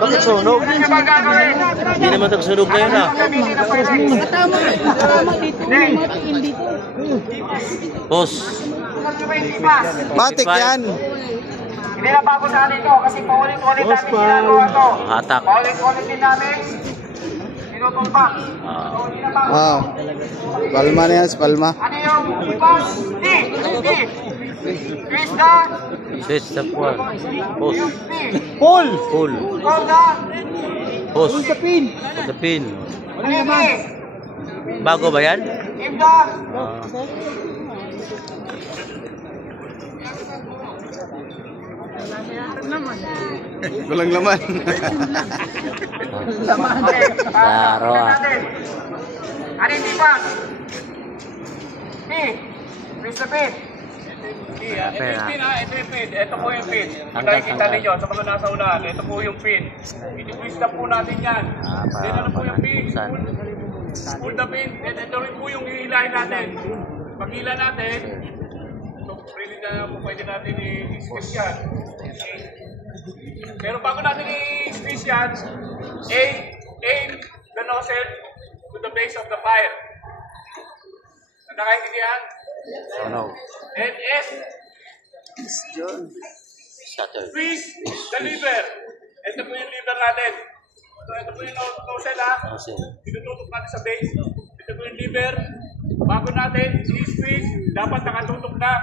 Bakit sunog? Hindi naman nagsunog ngayon ah. Boss. Matik yan. Hindi na bago sa atin ito kasi paulit-ulit natin ginagawa ito. Hatak. Paulit-ulit din namin. Tinutumpak. Palma na yan, Palma. Ano yung ipas? Di! Krista! Switch the pool. Boss. Paul! Pool. Kolda! Boss. Sa pin. Sa pin. Ricky! Bago ba yan? Imda! Walang laman. Klaro ah. Ano yung ipas? P! Krista P! Ito yung pin. Ito po yung pin. Kung nakikita ninyo sa mga nasa unahan, ito po yung pin. I-twist na po natin yan. Then ano po yung pin? Pull the pin. Ito rin po yung hihilahin natin. Pag-hila natin, ito really na po pwede natin i-squeeze yan. Pero bago natin i-squeeze yan, aim the nozzle to the base of the fire. Nakaintindihan? no. And S, squeeze the lever. Ito po yung lever natin. Ito po yung nozzle ha. Tinututok natin sa base. Ito po yung lever. Bago natin i-squeeze, dapat nakatutok na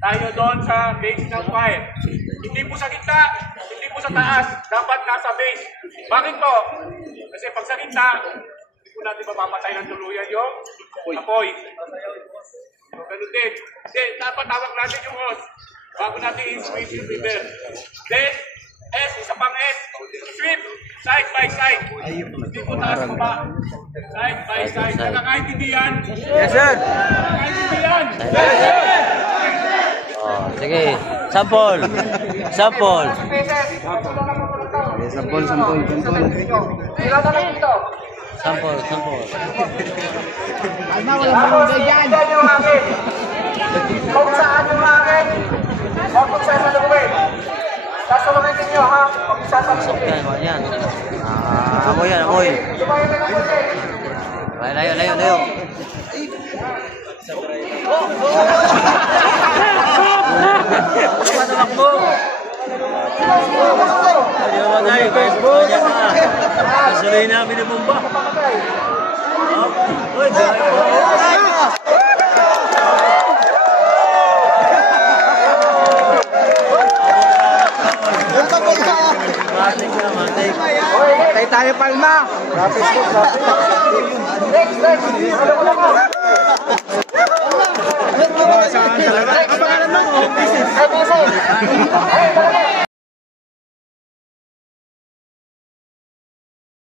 tayo doon sa base ng fire. Hindi po sa gitna, hindi po sa taas, dapat nasa base. Bakit po? Kasi pag sa gitna, hindi po natin mapapatay ng tuluyan yung apoy. So, ganun din. Then, dapat tawag natin yung hose bago natin i-squeeze yung lever. Then, S, isa pang S, sweep, side by side. Hindi po taas baba. Side by side. Nakakaintindihan? Yes, sir. Nakakaintindihan? Yes, sir. Oh, sige. Sample. Sample. Sampol. Sample. Alma, walang malunggay dyan. Kung saan yung hangin, o kung saan salubin. Sasalubin ninyo ha, kung saan salubin. Yan. Amoy yan, amoy. Layo. Hindi naman tayo, guys. Kasuloy namin ang bomba. Uy, matik. Patay tayo, Palma. Rapis ko. Next.